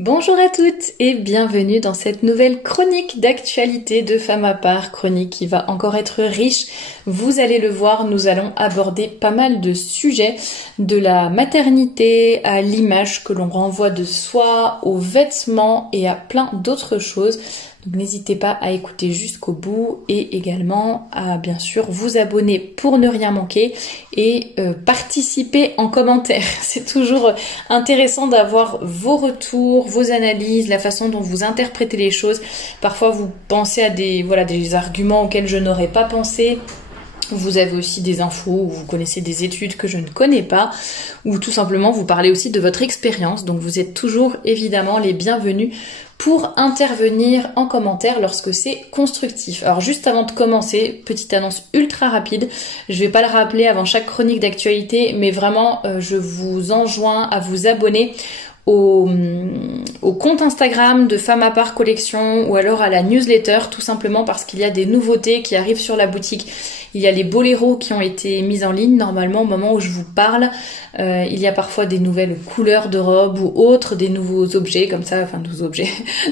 Bonjour à toutes et bienvenue dans cette nouvelle chronique d'actualité de Femme à part, chronique qui va encore être riche. Vous allez le voir, nous allons aborder pas mal de sujets, de la maternité à l'image que l'on renvoie de soi, aux vêtements et à plein d'autres choses. Donc n'hésitez pas à écouter jusqu'au bout et également à bien sûr vous abonner pour ne rien manquer et participer en commentaire. C'est toujours intéressant d'avoir vos retours, vos analyses, la façon dont vous interprétez les choses. Parfois vous pensez à des arguments auxquels je n'aurais pas pensé. Vous avez aussi des infos, ou vous connaissez des études que je ne connais pas, ou tout simplement vous parlez aussi de votre expérience. Donc vous êtes toujours évidemment les bienvenus pour intervenir en commentaire lorsque c'est constructif. Alors juste avant de commencer, petite annonce ultra rapide, je vais pas le rappeler avant chaque chronique d'actualité, mais vraiment je vous enjoins à vous abonner au compte Instagram de Femme à part collection ou alors à la newsletter, tout simplement parce qu'il y a des nouveautés qui arrivent sur la boutique. Il y a les boléros qui ont été mis en ligne normalement au moment où je vous parle. Il y a parfois des nouvelles couleurs de robes ou autres, des nouveaux objets comme ça, enfin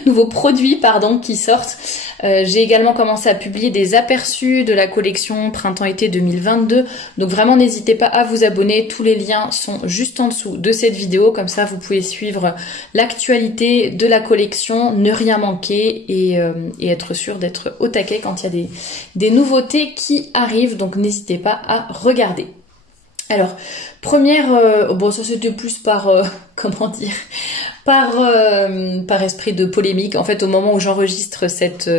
nouveaux produits qui sortent. J'ai également commencé à publier des aperçus de la collection printemps-été 2022. Donc vraiment n'hésitez pas à vous abonner. Tous les liens sont juste en dessous de cette vidéo. Comme ça vous pouvez suivre l'actualité de la collection, ne rien manquer et être sûr d'être au taquet quand il y a des nouveautés qui arrivent. Donc n'hésitez pas à regarder. Alors, première, bon ça c'était plus par, par esprit de polémique. En fait, au moment où j'enregistre cette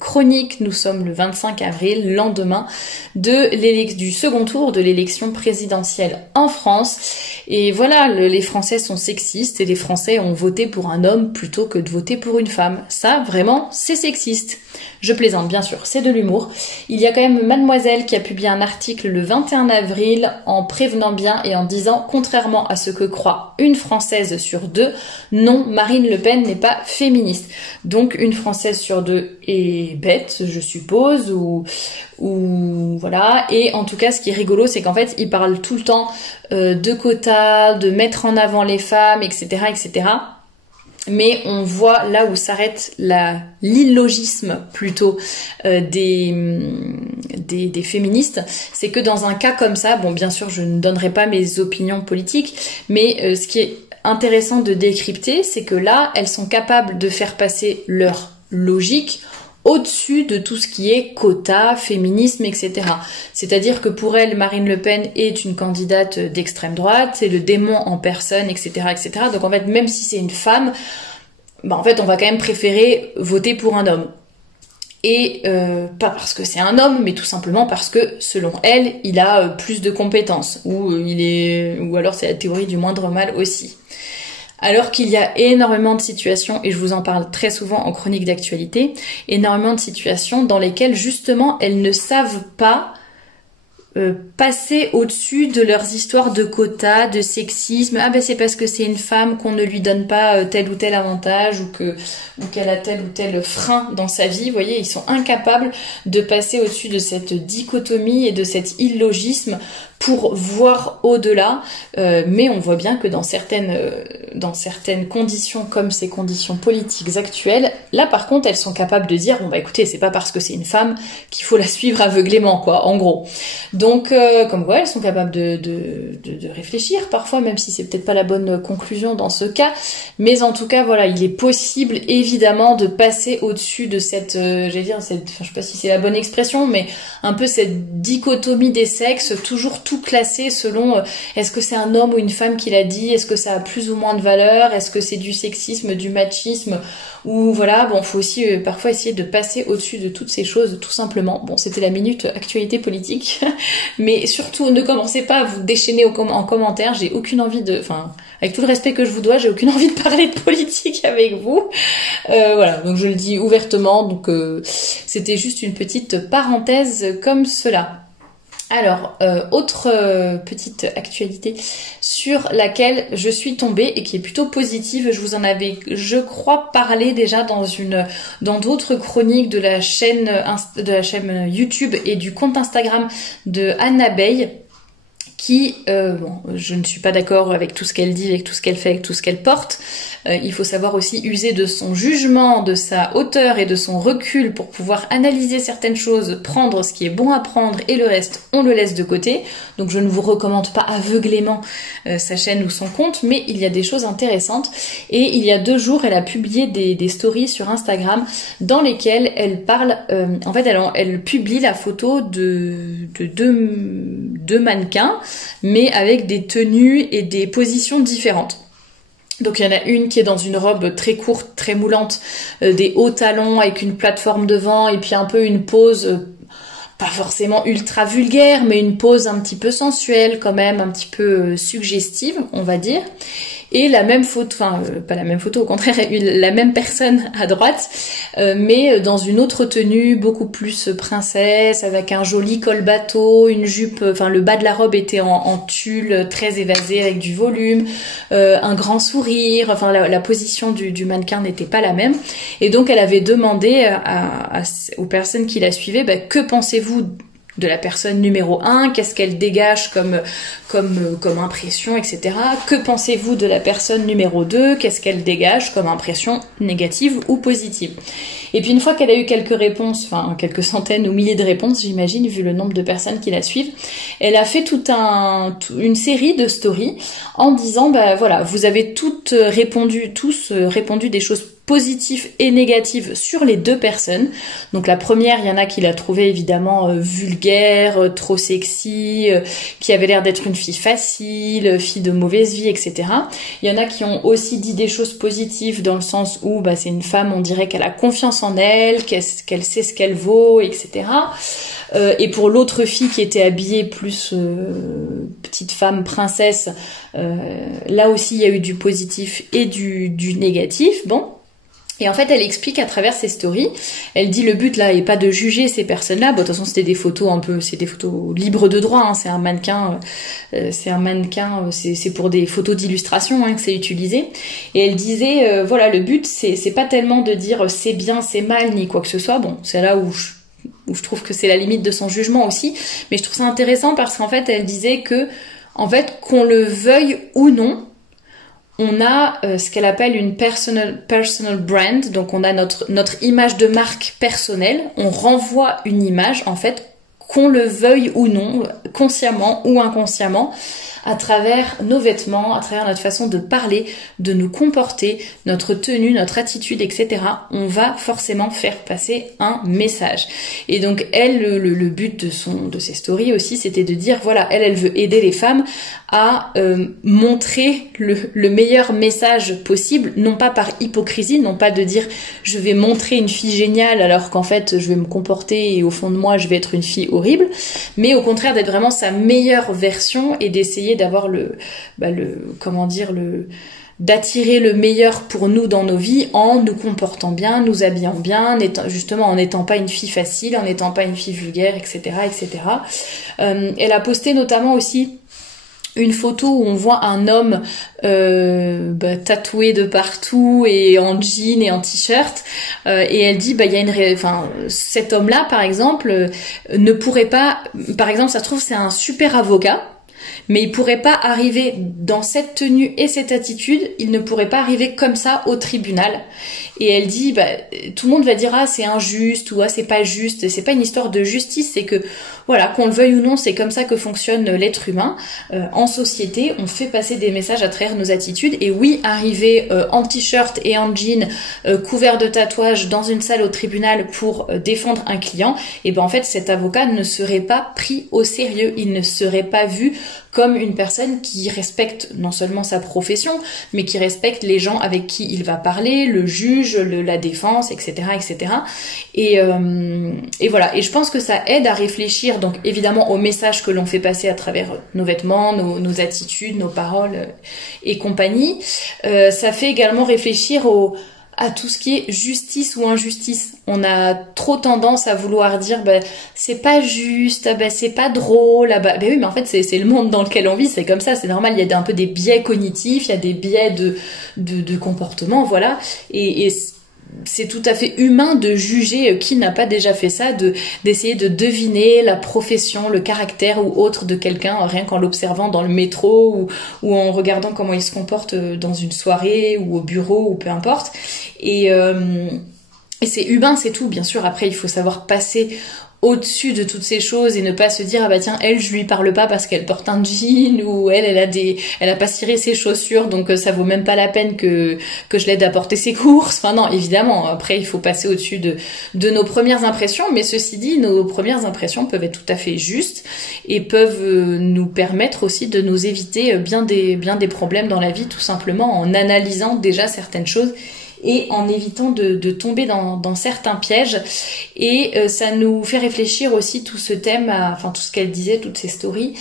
chronique, nous sommes le 25 avril, lendemain du second tour de l'élection présidentielle en France. Et voilà, les Français sont sexistes et les Français ont voté pour un homme plutôt que de voter pour une femme. Ça, vraiment, c'est sexiste. Je plaisante, bien sûr, c'est de l'humour. Il y a quand même Mademoiselle qui a publié un article le 21 avril en prévenant bien et en disant, contrairement à ce que croit une Française sur deux, non, Marine Le Pen n'est pas féministe. Donc une Française sur deux est bête, je suppose, ou voilà. Et en tout cas, ce qui est rigolo, c'est qu'en fait, il parle tout le temps de quotas, de mettre en avant les femmes, etc., etc. Mais on voit là où s'arrête l'illogisme plutôt des féministes, c'est que dans un cas comme ça, bon bien sûr je ne donnerai pas mes opinions politiques, mais ce qui est intéressant de décrypter, c'est que là elles sont capables de faire passer leur logique au-dessus de tout ce qui est quota, féminisme, etc. C'est-à-dire que pour elle, Marine Le Pen est une candidate d'extrême droite, c'est le démon en personne, etc., etc. Donc en fait, même si c'est une femme, en fait, on va quand même préférer voter pour un homme. Et pas parce que c'est un homme, mais tout simplement parce que, selon elle, il a plus de compétences, ou alors c'est la théorie du moindre mal aussi. Alors qu'il y a énormément de situations, et je vous en parle très souvent en chronique d'actualité, énormément de situations dans lesquelles justement elles ne savent pas passer au-dessus de leurs histoires de quotas, de sexisme. Ah ben c'est parce que c'est une femme qu'on ne lui donne pas tel ou tel avantage ou qu'elle a tel ou tel frein dans sa vie. Vous voyez, ils sont incapables de passer au-dessus de cette dichotomie et de cet illogisme pour voir au-delà, mais on voit bien que dans certaines conditions, comme ces conditions politiques actuelles, là par contre elles sont capables de dire bon bah écoutez, c'est pas parce que c'est une femme qu'il faut la suivre aveuglément, quoi, en gros. Donc comme quoi elles sont capables de réfléchir parfois, même si c'est peut-être pas la bonne conclusion dans ce cas, mais en tout cas voilà, il est possible évidemment de passer au-dessus de cette, je sais pas si c'est la bonne expression, mais un peu cette dichotomie des sexes, toujours tout classé selon est-ce que c'est un homme ou une femme qui l'a dit, est-ce que ça a plus ou moins de valeur, est-ce que c'est du sexisme, du machisme, ou voilà, bon, faut aussi parfois essayer de passer au-dessus de toutes ces choses, tout simplement. Bon, c'était la minute actualité politique, mais surtout ne commencez pas à vous déchaîner en commentaire, j'ai aucune envie avec tout le respect que je vous dois, j'ai aucune envie de parler de politique avec vous. Voilà, donc je le dis ouvertement, donc c'était juste une petite parenthèse comme cela. Alors, autre petite actualité sur laquelle je suis tombée et qui est plutôt positive, je vous en avais, je crois, parlé déjà dans d'autres chroniques de la chaîne YouTube et du compte Instagram de Anne Abeille, qui, bon, je ne suis pas d'accord avec tout ce qu'elle dit, avec tout ce qu'elle fait, avec tout ce qu'elle porte. Il faut savoir aussi user de son jugement, de sa hauteur et de son recul pour pouvoir analyser certaines choses, prendre ce qui est bon à prendre et le reste, on le laisse de côté. Donc je ne vous recommande pas aveuglément sa chaîne ou son compte, mais il y a des choses intéressantes. Et il y a 2 jours, elle a publié des stories sur Instagram dans lesquelles elle parle, en fait elle publie la photo de 2 mannequins, mais avec des tenues et des positions différentes. Donc il y en a une qui est dans une robe très courte, très moulante, des hauts talons avec une plateforme devant et puis un peu une pose pas forcément ultra vulgaire, mais une pose un petit peu sensuelle quand même, un petit peu suggestive, on va dire. Et la même photo, enfin pas la même photo, au contraire, la même personne à droite, mais dans une autre tenue, beaucoup plus princesse, avec un joli col bateau, une jupe, enfin le bas de la robe était en tulle, très évasé, avec du volume, un grand sourire, enfin la position du mannequin n'était pas la même. Et donc elle avait demandé aux personnes qui la suivaient, bah, que pensez-vous de la personne numéro 1, qu'est-ce qu'elle dégage comme impression, etc. Que pensez-vous de la personne numéro 2, qu'est-ce qu'elle dégage comme impression négative ou positive. Et puis une fois qu'elle a eu quelques réponses, enfin quelques centaines ou milliers de réponses, j'imagine, vu le nombre de personnes qui la suivent, elle a fait une série de stories en disant, bah voilà, vous avez tous répondu des choses positives et négatives sur les 2 personnes. Donc la première, il y en a qui l'a trouvée évidemment vulgaire, trop sexy, qui avait l'air d'être une fille facile, fille de mauvaise vie, etc. Il y en a qui ont aussi dit des choses positives dans le sens où bah, c'est une femme, on dirait qu'elle a confiance en elle, qu'elle sait ce qu'elle vaut, etc. Et pour l'autre fille qui était habillée plus petite femme princesse, là aussi il y a eu du positif et du négatif. Bon. Et en fait, elle explique à travers ses stories, elle dit le but là est pas de juger ces personnes-là. Bon, de toute façon, c'était des photos c'est des photos libres de droit. Hein, c'est un mannequin, c'est pour des photos d'illustration hein, que c'est utilisé. Et elle disait, voilà, le but c'est pas tellement de dire c'est bien, c'est mal ni quoi que ce soit. Bon, c'est là où je trouve que c'est la limite de son jugement aussi. Mais je trouve ça intéressant parce qu'en fait, elle disait que, en fait, qu'on le veuille ou non, on a ce qu'elle appelle une personal brand, donc on a notre image de marque personnelle, on renvoie une image, en fait, qu'on le veuille ou non, consciemment ou inconsciemment, à travers nos vêtements, à travers notre façon de parler, de nous comporter, notre tenue, notre attitude, etc. On va forcément faire passer un message. Et donc elle, le but de ses stories aussi, c'était de dire, voilà, elle veut aider les femmes à montrer le meilleur message possible, non pas par hypocrisie, non pas de dire je vais montrer une fille géniale alors qu'en fait je vais me comporter et au fond de moi je vais être une fille horrible, mais au contraire d'être vraiment sa meilleure version et d'essayer d'avoir d'attirer le meilleur pour nous dans nos vies en nous comportant bien, nous habillant bien, justement en n'étant pas une fille facile, en n'étant pas une fille vulgaire, etc., etc. Elle a posté notamment aussi une photo où on voit un homme tatoué de partout et en jean et en t-shirt et elle dit il y a cet homme-là par exemple ne pourrait pas, par exemple ça se trouve c'est un super avocat, mais il pourrait pas arriver dans cette tenue et cette attitude, il ne pourrait pas arriver comme ça au tribunal. Et elle dit, tout le monde va dire ah c'est injuste ou ah c'est pas juste. C'est pas une histoire de justice, c'est que voilà, qu'on le veuille ou non, c'est comme ça que fonctionne l'être humain. En société, on fait passer des messages à travers nos attitudes. Et oui, arriver en t-shirt et en jean, couvert de tatouages dans une salle au tribunal pour défendre un client, et en fait cet avocat ne serait pas pris au sérieux, il ne serait pas vu comme une personne qui respecte non seulement sa profession, mais qui respecte les gens avec qui il va parler, le juge, la défense, etc., etc. Et voilà. Et je pense que ça aide à réfléchir, donc évidemment au message que l'on fait passer à travers nos vêtements, nos attitudes, nos paroles et compagnie. Ça fait également réfléchir à tout ce qui est justice ou injustice. On a trop tendance à vouloir dire c'est pas juste, c'est pas drôle, oui, mais en fait c'est le monde dans lequel on vit, c'est comme ça, c'est normal, il y a un peu des biais cognitifs, il y a des biais de comportement, voilà, et c'est tout à fait humain de juger qui n'a pas déjà fait ça, d'essayer de deviner la profession, le caractère ou autre de quelqu'un, rien qu'en l'observant dans le métro ou en regardant comment il se comporte dans une soirée ou au bureau ou peu importe. Et c'est humain, c'est tout. Bien sûr, après, il faut savoir passer au-dessus de toutes ces choses et ne pas se dire ah bah tiens, elle, je lui parle pas parce qu'elle porte un jean, ou elle a pas ciré ses chaussures, donc ça vaut même pas la peine que je l'aide à porter ses courses. Enfin non, évidemment, après il faut passer au-dessus de nos premières impressions, mais ceci dit, nos premières impressions peuvent être tout à fait justes et peuvent nous permettre aussi de nous éviter bien des problèmes dans la vie, tout simplement en analysant déjà certaines choses et en évitant de tomber dans certains pièges. Et ça nous fait réfléchir aussi tout ce thème, enfin tout ce qu'elle disait, toutes ces stories,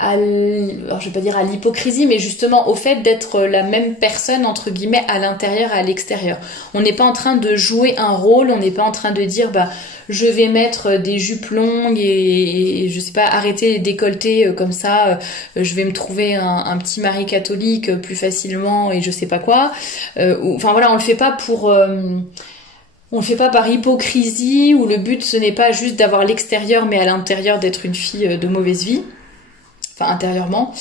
alors je vais pas dire à l'hypocrisie, mais justement au fait d'être la même personne entre guillemets à l'intérieur et à l'extérieur. On n'est pas en train de jouer un rôle, on n'est pas en train de dire bah je vais mettre des jupes longues et je sais pas, arrêter les décolletés comme ça, je vais me trouver un petit mari catholique plus facilement et je sais pas quoi. Enfin voilà, on le fait pas par hypocrisie, où le but ce n'est pas juste d'avoir l'extérieur mais à l'intérieur d'être une fille de mauvaise vie. Enfin intérieurement.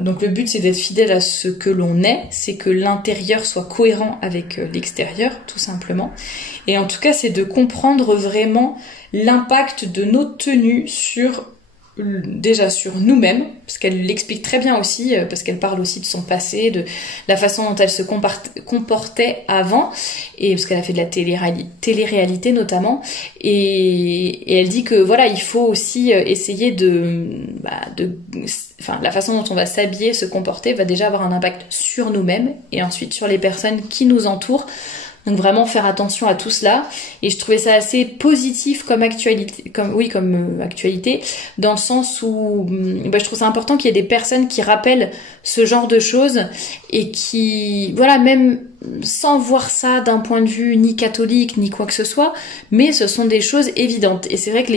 Donc le but c'est d'être fidèle à ce que l'on est, c'est que l'intérieur soit cohérent avec l'extérieur, tout simplement. Et en tout cas c'est de comprendre vraiment l'impact de nos tenues déjà sur nous-mêmes, parce qu'elle l'explique très bien aussi, parce qu'elle parle aussi de son passé, de la façon dont elle se comportait avant, et parce qu'elle a fait de la télé-réalité notamment, et elle dit que voilà, il faut aussi essayer enfin, la façon dont on va s'habiller, se comporter, va déjà avoir un impact sur nous-mêmes, et ensuite sur les personnes qui nous entourent. Donc vraiment faire attention à tout cela. Et je trouvais ça assez positif comme actualité, dans le sens où je trouve ça important qu'il y ait des personnes qui rappellent ce genre de choses et qui, voilà, même sans voir ça d'un point de vue ni catholique ni quoi que ce soit, mais ce sont des choses évidentes. Et c'est vrai que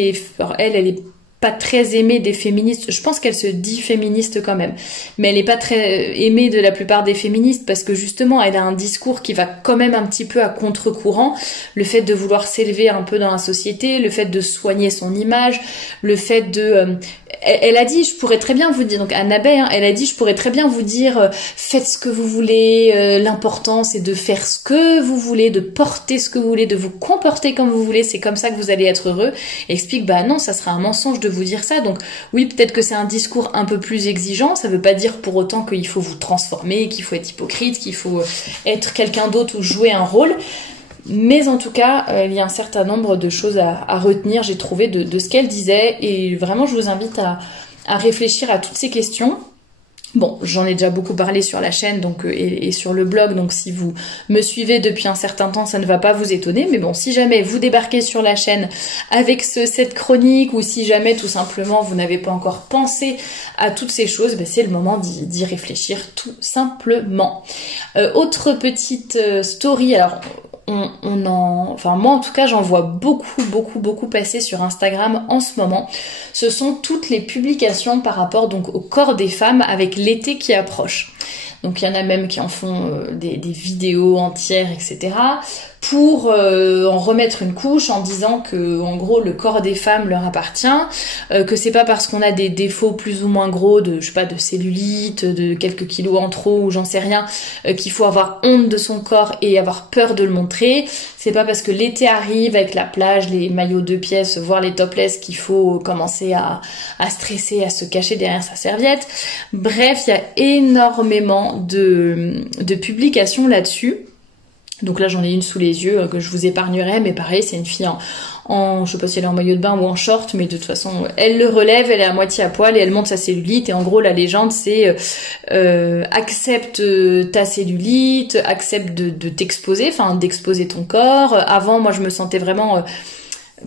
elle est pas très aimée des féministes. Je pense qu'elle se dit féministe quand même, mais elle est pas très aimée de la plupart des féministes parce que justement elle a un discours qui va quand même un petit peu à contre-courant. Le fait de vouloir s'élever un peu dans la société, le fait de soigner son image, le fait de elle a dit, je pourrais très bien vous dire, donc Annabelle, elle a dit, je pourrais très bien vous dire, faites ce que vous voulez, l'important c'est de faire ce que vous voulez, de porter ce que vous voulez, de vous comporter comme vous voulez, c'est comme ça que vous allez être heureux. Et explique, bah non, ça serait un mensonge de vous dire ça. Donc oui, peut-être que c'est un discours un peu plus exigeant, ça veut pas dire pour autant qu'il faut vous transformer, qu'il faut être hypocrite, qu'il faut être quelqu'un d'autre ou jouer un rôle. Mais en tout cas, il y a un certain nombre de choses à retenir, j'ai trouvé, de ce qu'elle disait. Et vraiment, je vous invite à réfléchir à toutes ces questions. Bon, j'en ai déjà beaucoup parlé sur la chaîne donc et sur le blog, donc si vous me suivez depuis un certain temps, ça ne va pas vous étonner. Mais bon, si jamais vous débarquez sur la chaîne avec cette chronique, ou si jamais tout simplement vous n'avez pas encore pensé à toutes ces choses, ben c'est le moment d'y réfléchir tout simplement. Autre petite story, alors enfin moi en tout cas j'en vois beaucoup passer sur Instagram en ce moment. Ce sont toutes les publications par rapport donc au corps des femmes avec l'été qui approche. Donc il y en a même qui en font des vidéos entières, etc. pour en remettre une couche en disant que en gros le corps des femmes leur appartient, que c'est pas parce qu'on a des défauts plus ou moins gros de, je sais pas, de cellulite, de quelques kilos en trop ou j'en sais rien, qu'il faut avoir honte de son corps et avoir peur de le montrer. C'est pas parce que l'été arrive avec la plage, les maillots 2 pièces, voire les topless qu'il faut commencer à stresser, à se cacher derrière sa serviette. Bref, il y a énormément de publications là-dessus. Donc là j'en ai une sous les yeux que je vous épargnerai, mais pareil c'est une fille je sais pas si elle est en maillot de bain ou en short, mais de toute façon elle le relève, elle est à moitié à poil et elle montre sa cellulite, et en gros la légende c'est accepte ta cellulite, accepte de t'exposer, enfin d'exposer ton corps. Avant moi je me sentais vraiment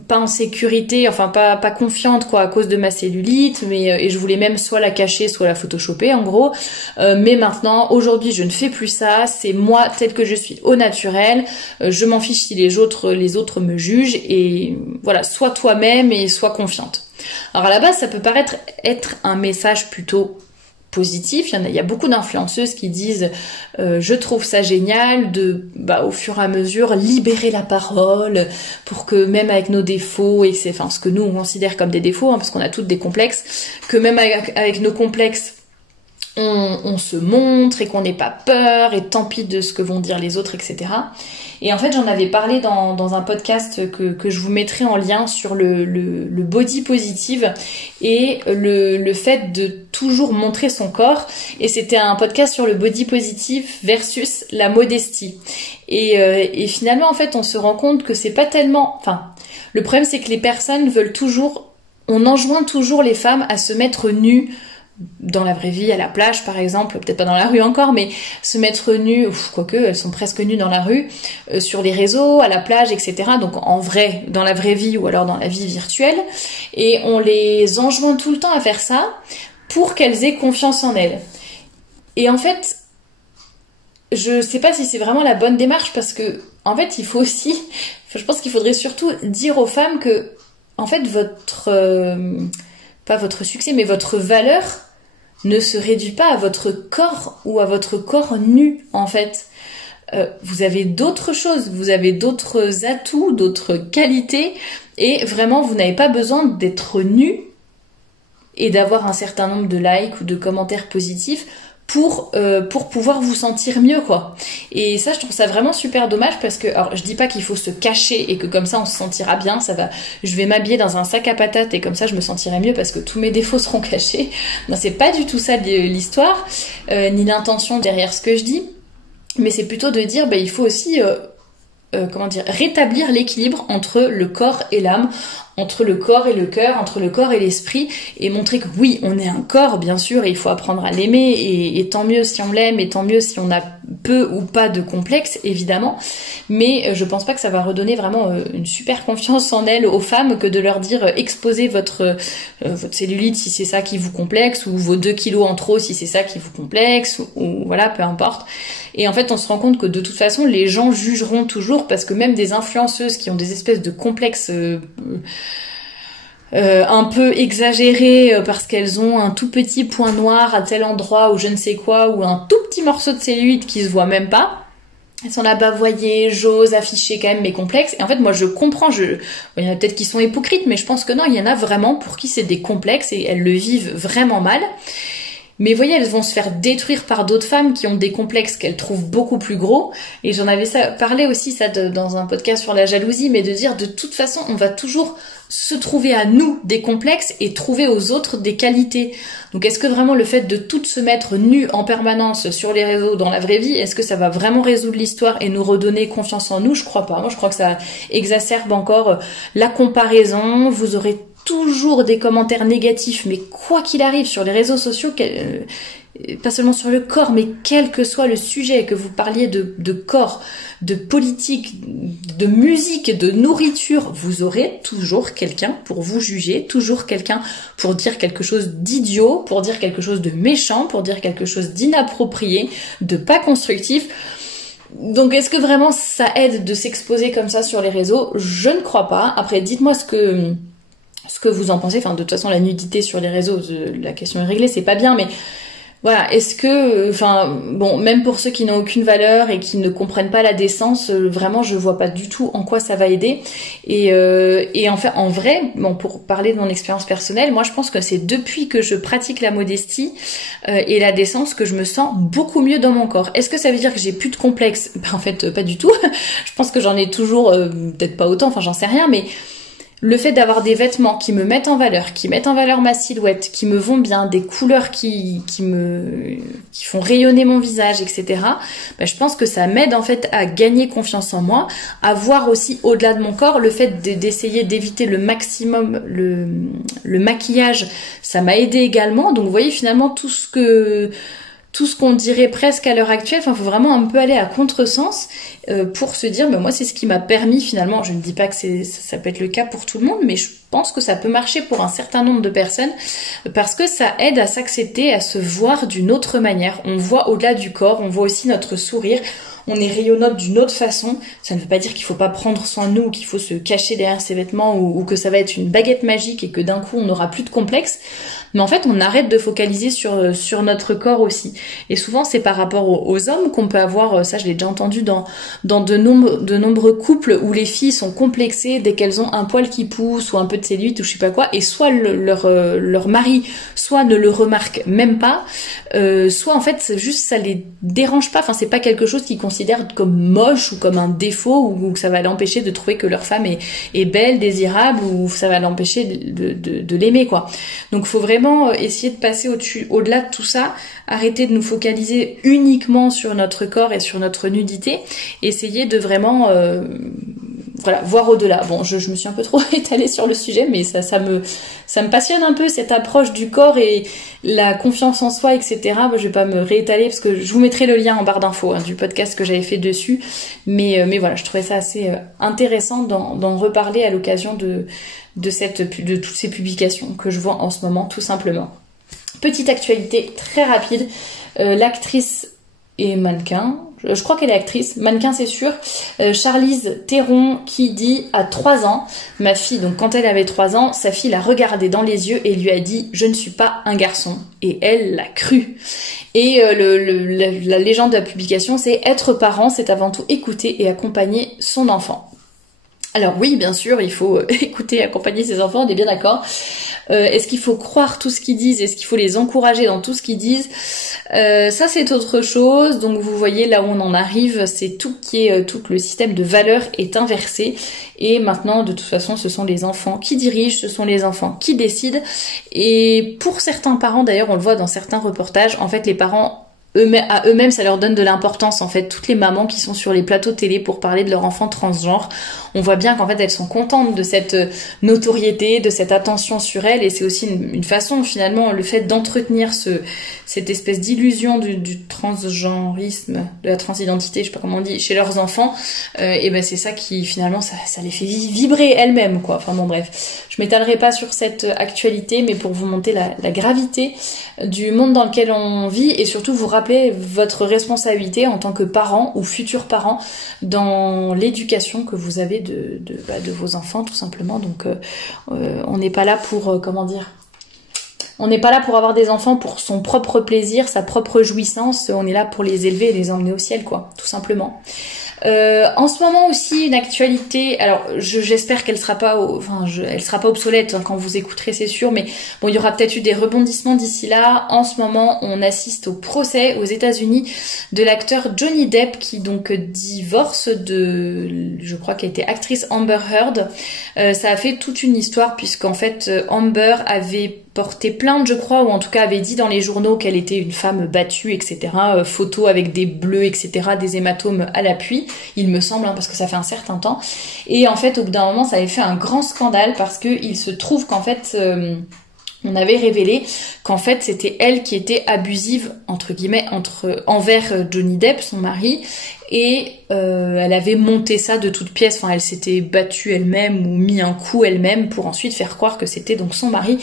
pas en sécurité, enfin pas confiante quoi à cause de ma cellulite, mais et je voulais même soit la cacher soit la photoshopper en gros, mais maintenant aujourd'hui je ne fais plus ça, c'est moi telle que je suis au naturel, je m'en fiche si les autres me jugent, et voilà, sois toi-même et sois confiante. Alors à la base ça peut paraître être un message plutôt positif. Il y a beaucoup d'influenceuses qui disent je trouve ça génial de au fur et à mesure libérer la parole pour que même avec nos défauts, et c'est ce que nous on considère comme des défauts, parce qu'on a toutes des complexes, que même avec nos complexes on se montre et qu'on n'ait pas peur et tant pis de ce que vont dire les autres, etc. Et en fait j'en avais parlé dans un podcast que je vous mettrai en lien sur le body positive et le fait de toujours montrer son corps, et c'était un podcast sur le body positive versus la modestie. Et finalement en fait on se rend compte que c'est pas tellement... le problème c'est que les personnes veulent toujours... On enjoint toujours les femmes à se mettre nues dans la vraie vie, à la plage par exemple, peut-être pas dans la rue encore, mais se mettre nues, quoique elles sont presque nues dans la rue, sur les réseaux, à la plage, etc. Donc en vrai, dans la vraie vie ou alors dans la vie virtuelle, et on les enjoint tout le temps à faire ça pour qu'elles aient confiance en elles. Et en fait, je sais pas si c'est vraiment la bonne démarche, parce que en fait il faut aussi, je pense qu'il faudrait surtout dire aux femmes que en fait pas votre succès, mais votre valeur ne se réduit pas à votre corps ou à votre corps nu, en fait. Vous avez d'autres choses, vous avez d'autres atouts, d'autres qualités, et vraiment, vous n'avez pas besoin d'être nu et d'avoir un certain nombre de likes ou de commentaires positifs pour pouvoir vous sentir mieux, quoi. Et ça, je trouve ça vraiment super dommage, parce que, alors, je dis pas qu'il faut se cacher et que comme ça on se sentira bien, je vais m'habiller dans un sac à patates et comme ça je me sentirai mieux parce que tous mes défauts seront cachés. Non, c'est pas du tout ça l'histoire, ni l'intention derrière ce que je dis, mais c'est plutôt de dire, il faut aussi, rétablir l'équilibre entre le corps et l'âme, entre le corps et le cœur, entre le corps et l'esprit, et montrer que oui, on est un corps, bien sûr, et il faut apprendre à l'aimer, et tant mieux si on l'aime, et tant mieux si on a peu ou pas de complexe, évidemment, mais je pense pas que ça va redonner vraiment une super confiance en elles aux femmes que de leur dire exposez votre cellulite si c'est ça qui vous complexe, ou vos 2 kilos en trop si c'est ça qui vous complexe, ou voilà, peu importe. Et en fait, on se rend compte que de toute façon, les gens jugeront toujours, parce que même des influenceuses qui ont des espèces de complexes un peu exagérés parce qu'elles ont un tout petit point noir à tel endroit ou je ne sais quoi, ou un tout petit morceau de cellulite qui se voit même pas, elles sont là-bas, voyez, j'ose afficher quand même mes complexes. Et en fait, moi, je comprends, il y en a peut-être qui sont hypocrites, mais je pense que non, il y en a vraiment pour qui c'est des complexes et elles le vivent vraiment mal. Mais vous voyez, elles vont se faire détruire par d'autres femmes qui ont des complexes qu'elles trouvent beaucoup plus gros. Et j'en avais parlé aussi dans un podcast sur la jalousie, mais de dire de toute façon, on va toujours se trouver à nous des complexes et trouver aux autres des qualités. Donc est-ce que vraiment le fait de toutes se mettre nues en permanence sur les réseaux dans la vraie vie, est-ce que ça va vraiment résoudre l'histoire et nous redonner confiance en nous? Je crois pas. Moi, je crois que ça exacerbe encore la comparaison. Vous aurez toujours des commentaires négatifs, mais quoi qu'il arrive sur les réseaux sociaux, pas seulement sur le corps, mais quel que soit le sujet, que vous parliez de corps, de politique, de musique, de nourriture, vous aurez toujours quelqu'un pour vous juger, toujours quelqu'un pour dire quelque chose d'idiot, pour dire quelque chose de méchant, pour dire quelque chose d'inapproprié, de pas constructif. Donc est-ce que vraiment ça aide de s'exposer comme ça sur les réseaux? Je ne crois pas. Après, dites-moi ce que vous en pensez. Enfin, de toute façon, la nudité sur les réseaux, la question est réglée, c'est pas bien, mais voilà, est-ce que, même pour ceux qui n'ont aucune valeur et qui ne comprennent pas la décence, vraiment, je vois pas du tout en quoi ça va aider. Et en fait, en vrai, pour parler de mon expérience personnelle, moi, je pense que c'est depuis que je pratique la modestie et la décence que je me sens beaucoup mieux dans mon corps. Est-ce que ça veut dire que j'ai plus de complexe? En fait, pas du tout. Je pense que j'en ai toujours, peut-être pas autant, j'en sais rien, mais le fait d'avoir des vêtements qui me mettent en valeur, qui mettent en valeur ma silhouette, qui me vont bien, des couleurs qui font rayonner mon visage, etc. Je pense que ça m'aide en fait à gagner confiance en moi, à voir aussi au-delà de mon corps. Le fait d'essayer d'éviter le maximum le maquillage, ça m'a aidé également. Donc vous voyez finalement tout ce qu'on dirait presque à l'heure actuelle, faut vraiment un peu aller à contresens pour se dire, moi c'est ce qui m'a permis finalement, je ne dis pas que ça peut être le cas pour tout le monde, mais je pense que ça peut marcher pour un certain nombre de personnes, parce que ça aide à s'accepter, à se voir d'une autre manière. On voit au-delà du corps, on voit aussi notre sourire, on est rayonnante d'une autre façon. Ça ne veut pas dire qu'il faut pas prendre soin de nous, qu'il faut se cacher derrière ses vêtements, ou que ça va être une baguette magique et que d'un coup on n'aura plus de complexe. mais en fait on arrête de focaliser sur notre corps aussi. Et souvent c'est par rapport aux hommes qu'on peut avoir, ça je l'ai déjà entendu dans de nombreux couples où les filles sont complexées dès qu'elles ont un poil qui pousse ou un peu de cellulite ou je sais pas quoi, et soit leur mari soit ne le remarque même pas, soit en fait c'est juste ça les dérange pas, enfin c'est pas quelque chose qu'ils considèrent comme moche ou comme un défaut ou que ça va l'empêcher de trouver que leur femme est belle, désirable, ou ça va l'empêcher de l'aimer quoi. Donc faut vraiment essayer de passer au-delà de tout ça, arrêter de nous focaliser uniquement sur notre corps et sur notre nudité, essayer de vraiment voir au-delà. Bon, je me suis un peu trop étalée sur le sujet, mais ça me passionne un peu cette approche du corps et la confiance en soi, etc. Moi, je vais pas me réétaler parce que je vous mettrai le lien en barre d'infos du podcast que j'avais fait dessus. Mais voilà, je trouvais ça assez intéressant d'en reparler à l'occasion de toutes ces publications que je vois en ce moment, tout simplement. Petite actualité très rapide, l'actrice et mannequin, je crois qu'elle est actrice, mannequin c'est sûr, Charlize Theron qui dit à 3 ans, ma fille, donc quand elle avait 3 ans, sa fille l'a regardée dans les yeux et lui a dit « Je ne suis pas un garçon ». Et elle l'a cru. Et la légende de la publication, c'est « Être parent, c'est avant tout écouter et accompagner son enfant ». Alors oui, bien sûr, il faut écouter et accompagner ses enfants, on est bien d'accord. Est-ce qu'il faut croire tout ce qu'ils disent? Est-ce qu'il faut les encourager dans tout ce qu'ils disent? Ça, c'est autre chose. Donc vous voyez là où on en arrive, c'est tout le système de valeurs est inversé. Et maintenant, de toute façon, ce sont les enfants qui dirigent, ce sont les enfants qui décident. Et pour certains parents, d'ailleurs, on le voit dans certains reportages, en fait, les parents à eux-mêmes, ça leur donne de l'importance en fait. Toutes les mamans qui sont sur les plateaux télé pour parler de leur enfant transgenre, on voit bien qu'en fait elles sont contentes de cette notoriété, de cette attention sur elles, et c'est aussi une façon finalement, le fait d'entretenir cette espèce d'illusion du transgenrisme, de la transidentité, je sais pas comment on dit, chez leurs enfants, et ben c'est ça qui finalement ça les fait vibrer elles-mêmes quoi. Enfin bon bref, je m'étalerai pas sur cette actualité, mais pour vous montrer la gravité du monde dans lequel on vit et surtout vous rappeler votre responsabilité en tant que parent ou futur parent dans l'éducation que vous avez de vos enfants tout simplement. Donc on n'est pas là pour on n'est pas là pour avoir des enfants pour son propre plaisir, sa propre jouissance, on est là pour les élever et les emmener au ciel quoi, tout simplement. En ce moment aussi une actualité, alors j'espère qu'elle sera pas elle sera pas obsolète quand vous écouterez, c'est sûr, mais bon, il y aura peut-être eu des rebondissements d'ici là. En ce moment on assiste au procès aux États-Unis de l'acteur Johnny Depp qui donc divorce je crois qu'elle était actrice Amber Heard. Ça a fait toute une histoire puisqu'en fait Amber avait porté plainte, je crois, ou en tout cas avait dit dans les journaux qu'elle était une femme battue, etc. Photos avec des bleus, etc., des hématomes à l'appui, il me semble, parce que ça fait un certain temps. Et en fait, au bout d'un moment, ça avait fait un grand scandale parce que il se trouve qu'en fait, on avait révélé qu'en fait, c'était elle qui était abusive, entre guillemets, envers Johnny Depp, son mari, et elle avait monté ça de toutes pièces, enfin elle s'était battue elle-même ou mis un coup elle-même pour ensuite faire croire que c'était donc son mari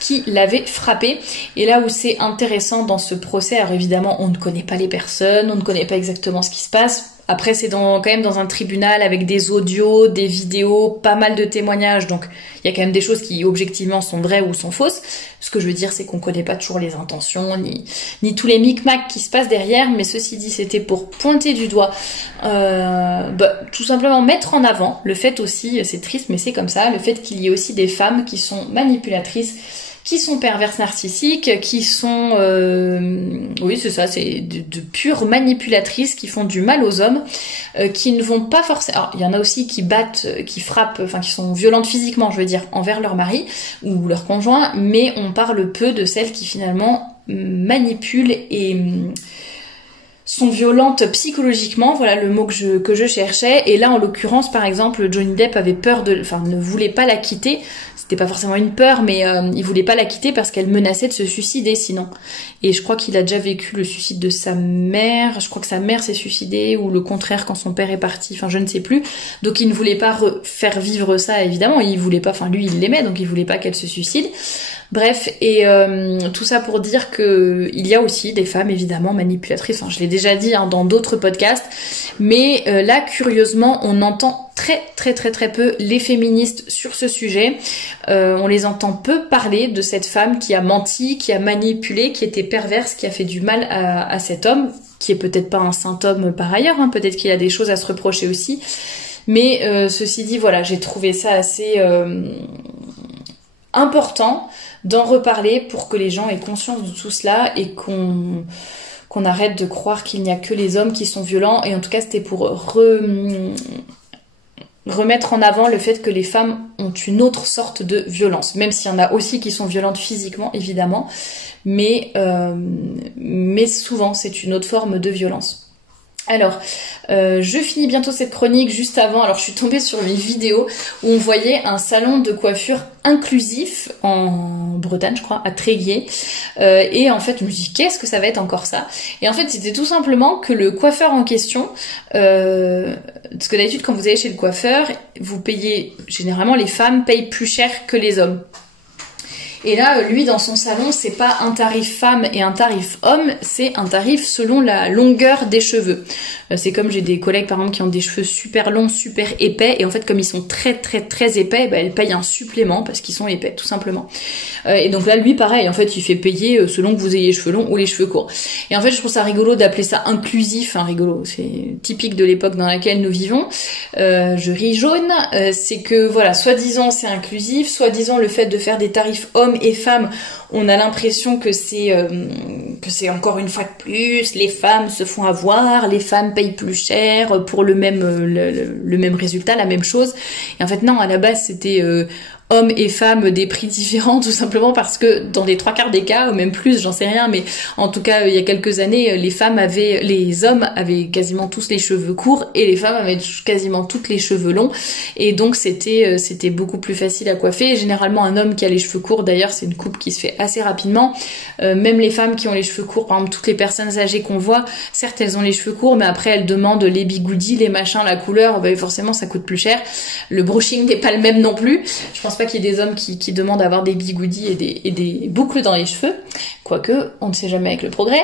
qui l'avait frappée. Et là où c'est intéressant dans ce procès, alors évidemment on ne connaît pas les personnes, on ne connaît pas exactement ce qui se passe. Après c'est quand même dans un tribunal avec des audios, des vidéos, pas mal de témoignages, donc il y a quand même des choses qui objectivement sont vraies ou sont fausses. Ce que je veux dire c'est qu'on connaît pas toujours les intentions, ni tous les micmacs qui se passent derrière, mais ceci dit c'était pour pointer du doigt, tout simplement mettre en avant le fait aussi, c'est triste mais c'est comme ça, le fait qu'il y ait aussi des femmes qui sont manipulatrices, qui sont perverses narcissiques, qui sont, oui c'est ça, c'est de pures manipulatrices qui font du mal aux hommes, qui ne vont pas forcément... Alors il y en a aussi qui battent, qui frappent, enfin qui sont violentes physiquement, je veux dire, envers leur mari ou leur conjoint, mais on parle peu de celles qui finalement manipulent et sont violentes psychologiquement, voilà le mot que je cherchais. Et là en l'occurrence par exemple Johnny Depp avait peur ne voulait pas la quitter. C'était pas forcément une peur, mais il voulait pas la quitter parce qu'elle menaçait de se suicider sinon. Et je crois qu'il a déjà vécu le suicide de sa mère. Je crois que sa mère s'est suicidée ou le contraire quand son père est parti. Enfin, je ne sais plus. Donc il ne voulait pas faire vivre ça évidemment. Il voulait pas. Enfin, lui, il l'aimait, donc il voulait pas qu'elle se suicide. Bref, et tout ça pour dire que il y a aussi des femmes évidemment manipulatrices. Enfin, je l'ai déjà dit hein, dans d'autres podcasts. Mais là, curieusement, on entend très peu les féministes sur ce sujet. On les entend peu parler de cette femme qui a menti, qui a manipulé, qui était perverse, qui a fait du mal à cet homme, qui est peut-être pas un saint homme par ailleurs, hein, peut-être qu'il a des choses à se reprocher aussi. Mais ceci dit, voilà, j'ai trouvé ça assez important d'en reparler pour que les gens aient conscience de tout cela et qu'on arrête de croire qu'il n'y a que les hommes qui sont violents. Et en tout cas, c'était pour remettre en avant le fait que les femmes ont une autre sorte de violence, même s'il y en a aussi qui sont violentes physiquement, évidemment, mais souvent c'est une autre forme de violence. Alors, je finis bientôt cette chronique. Juste avant, alors je suis tombée sur une vidéo où on voyait un salon de coiffure inclusif en Bretagne, je crois, à Tréguier. Et en fait, je me suis dit, qu'est-ce que ça va être encore ça? Et en fait, c'était tout simplement que le coiffeur en question, parce que d'habitude, quand vous allez chez le coiffeur, vous payez, généralement, les femmes payent plus cher que les hommes. Et là, lui, dans son salon, c'est pas un tarif femme et un tarif homme, c'est un tarif selon la longueur des cheveux. C'est comme j'ai des collègues, par exemple, qui ont des cheveux super longs, super épais, et en fait, comme ils sont très épais, bah, elles payent un supplément parce qu'ils sont épais, tout simplement. Et donc là, lui, pareil, en fait, il fait payer selon que vous ayez les cheveux longs ou les cheveux courts. Et en fait, je trouve ça rigolo d'appeler ça inclusif, hein, rigolo, c'est typique de l'époque dans laquelle nous vivons. Je ris jaune, c'est que, voilà, soi-disant, c'est inclusif, soi-disant, le fait de faire des tarifs hommes et femmes, on a l'impression que c'est encore une fois de plus, les femmes se font avoir, les femmes payent plus cher pour le même résultat, la même chose. Et en fait non, à la base c'était hommes et femmes des prix différents, tout simplement parce que dans les 3/4 des cas, ou même plus, j'en sais rien, mais en tout cas il y a quelques années, les hommes avaient quasiment tous les cheveux courts et les femmes avaient quasiment toutes les cheveux longs, et donc c'était beaucoup plus facile à coiffer. Et généralement un homme qui a les cheveux courts, d'ailleurs c'est une coupe qui se fait assez rapidement, même les femmes qui ont les cheveux courts, par exemple toutes les personnes âgées qu'on voit, certes elles ont les cheveux courts, mais après elles demandent les bigoudis, les machins, la couleur, bah forcément ça coûte plus cher, le brushing n'est pas le même non plus. Je pense pas qu'il y ait des hommes qui demandent d'avoir des bigoudis et des boucles dans les cheveux, quoique on ne sait jamais avec le progrès.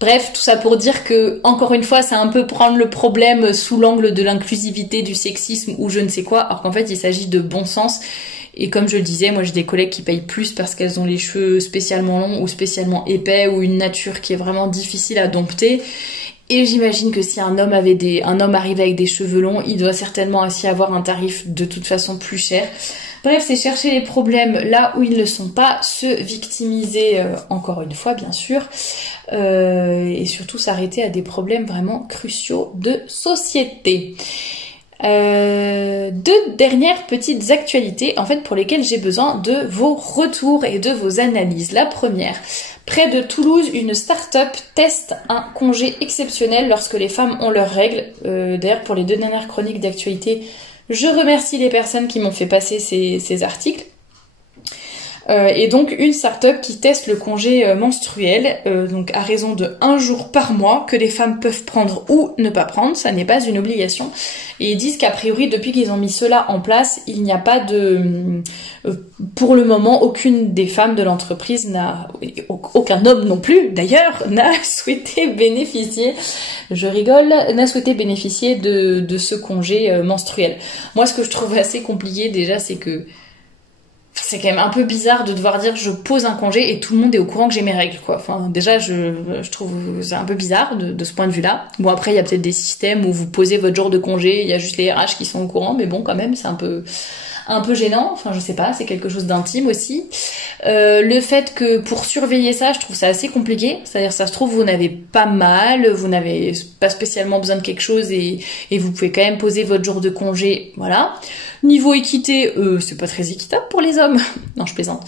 Bref, tout ça pour dire que, encore une fois, c'est un peu prendre le problème sous l'angle de l'inclusivité, du sexisme ou je ne sais quoi, alors qu'en fait il s'agit de bon sens. Et comme je le disais, moi j'ai des collègues qui payent plus parce qu'elles ont les cheveux spécialement longs ou spécialement épais ou une nature qui est vraiment difficile à dompter. Et j'imagine que si un homme arrive avec des cheveux longs, il doit certainement aussi avoir un tarif de toute façon plus cher. Bref, c'est chercher les problèmes là où ils ne sont pas, se victimiser encore une fois bien sûr, et surtout s'arrêter à des problèmes vraiment cruciaux de société. Deux dernières petites actualités en fait pour lesquelles j'ai besoin de vos retours et de vos analyses. La première, près de Toulouse, une start-up teste un congé exceptionnel lorsque les femmes ont leurs règles. D'ailleurs pour les 2 dernières chroniques d'actualité, je remercie les personnes qui m'ont fait passer ces articles. Et donc une start-up qui teste le congé menstruel, donc à raison de 1 jour par mois que les femmes peuvent prendre ou ne pas prendre, ça n'est pas une obligation. Et ils disent qu'a priori depuis qu'ils ont mis cela en place, il n'y a pas de... pour le moment, aucune des femmes de l'entreprise aucun homme non plus d'ailleurs, n'a souhaité bénéficier, je rigole, n'a souhaité bénéficier de ce congé menstruel. Moi ce que je trouve assez compliqué déjà, c'est que c'est quand même un peu bizarre de devoir dire je pose un congé et tout le monde est au courant que j'ai mes règles, quoi. Enfin, déjà, je trouve c'est un peu bizarre de ce point de vue-là. Bon, après, il y a peut-être des systèmes où vous posez votre jour de congé, il y a juste les RH qui sont au courant, mais bon, quand même, c'est un peu gênant. Enfin, je sais pas, c'est quelque chose d'intime aussi. Le fait que pour surveiller ça, je trouve ça assez compliqué. C'est-à-dire, ça se trouve, vous n'avez pas mal, vous n'avez pas spécialement besoin de quelque chose et vous pouvez quand même poser votre jour de congé, voilà. Niveau équité, c'est pas très équitable pour les hommes. Non, je plaisante.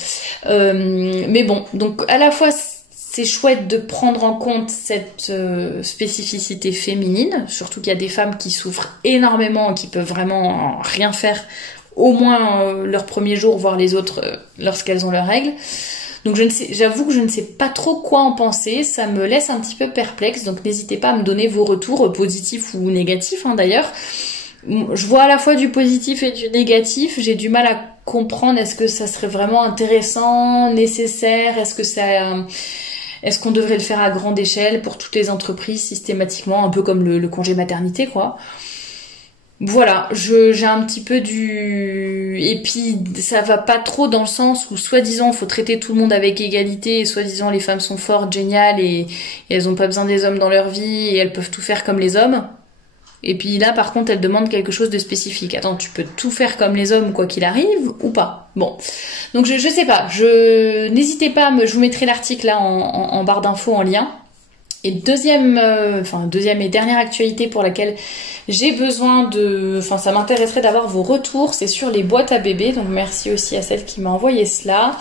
Mais bon, donc à la fois c'est chouette de prendre en compte cette spécificité féminine, surtout qu'il y a des femmes qui souffrent énormément et qui peuvent vraiment rien faire, au moins leur premier jour, voire les autres lorsqu'elles ont leurs règles. Donc j'avoue que je ne sais pas trop quoi en penser, ça me laisse un petit peu perplexe, donc n'hésitez pas à me donner vos retours, positifs ou négatifs d'ailleurs. Je vois à la fois du positif et du négatif, j'ai du mal à comprendre, est-ce que ça serait vraiment intéressant, nécessaire, est-ce que Est-ce qu'on devrait le faire à grande échelle pour toutes les entreprises systématiquement, un peu comme le congé maternité, quoi. Voilà, j'ai un petit peu et puis ça va pas trop dans le sens où soi-disant faut traiter tout le monde avec égalité, et soi-disant les femmes sont fortes, géniales et elles ont pas besoin des hommes dans leur vie et elles peuvent tout faire comme les hommes. Et puis là par contre elles demandent quelque chose de spécifique. Attends, tu peux tout faire comme les hommes quoi qu'il arrive ou pas? Bon, donc je sais pas, n'hésitez pas, je vous mettrai l'article là en barre d'infos en lien. Et deuxième et dernière actualité pour laquelle j'ai besoin ça m'intéresserait d'avoir vos retours, c'est sur les boîtes à bébés. Donc merci aussi à celle qui m'a envoyé cela.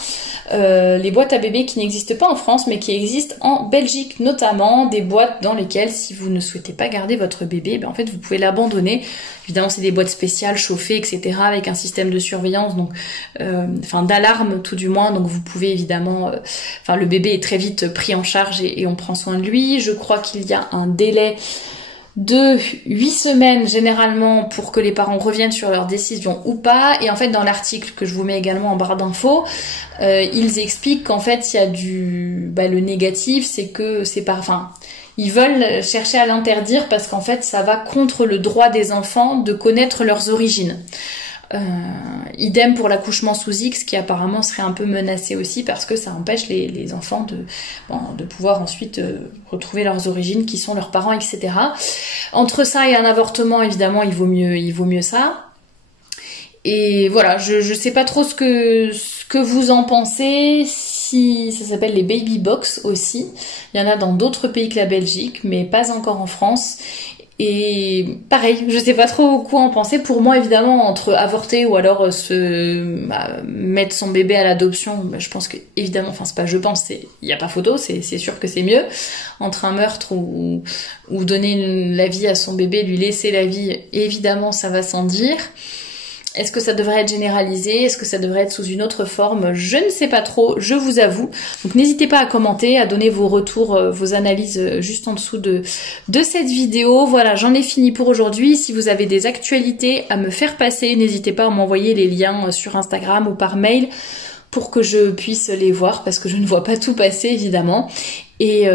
Les boîtes à bébés qui n'existent pas en France mais qui existent en Belgique notamment, des boîtes dans lesquelles si vous ne souhaitez pas garder votre bébé, en fait vous pouvez l'abandonner. Évidemment c'est des boîtes spéciales, chauffées, etc. avec un système de surveillance, donc d'alarme tout du moins, donc vous pouvez évidemment, le bébé est très vite pris en charge et on prend soin de lui. Je crois qu'il y a un délai de 8 semaines généralement pour que les parents reviennent sur leur décision ou pas. Et en fait dans l'article que je vous mets également en barre d'infos, ils expliquent qu'en fait il y a le négatif, c'est que ils veulent chercher à l'interdire parce qu'en fait ça va contre le droit des enfants de connaître leurs origines. Idem pour l'accouchement sous X qui apparemment serait un peu menacé aussi parce que ça empêche les enfants de pouvoir ensuite retrouver leurs origines qui sont leurs parents, etc. Entre ça et un avortement, évidemment, il vaut mieux ça. Et voilà, je sais pas trop ce que vous en pensez. Si ça s'appelle les baby box aussi, il y en a dans d'autres pays que la Belgique, mais pas encore en France. Et pareil, je sais pas trop quoi en penser. Pour moi, évidemment, entre avorter ou alors mettre son bébé à l'adoption, je pense que évidemment, il y a pas photo, c'est sûr que c'est mieux. Entre un meurtre ou donner la vie à son bébé, lui laisser la vie, évidemment, ça va sans dire. Est-ce que ça devrait être généralisé? Est-ce que ça devrait être sous une autre forme? Je ne sais pas trop, je vous avoue. Donc n'hésitez pas à commenter, à donner vos retours, vos analyses juste en dessous de cette vidéo. Voilà, j'en ai fini pour aujourd'hui. Si vous avez des actualités à me faire passer, n'hésitez pas à m'envoyer les liens sur Instagram ou par mail pour que je puisse les voir parce que je ne vois pas tout passer évidemment. Et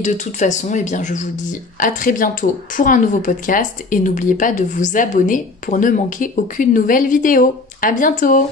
de toute façon, je vous dis à très bientôt pour un nouveau podcast et n'oubliez pas de vous abonner pour ne manquer aucune nouvelle vidéo. À bientôt!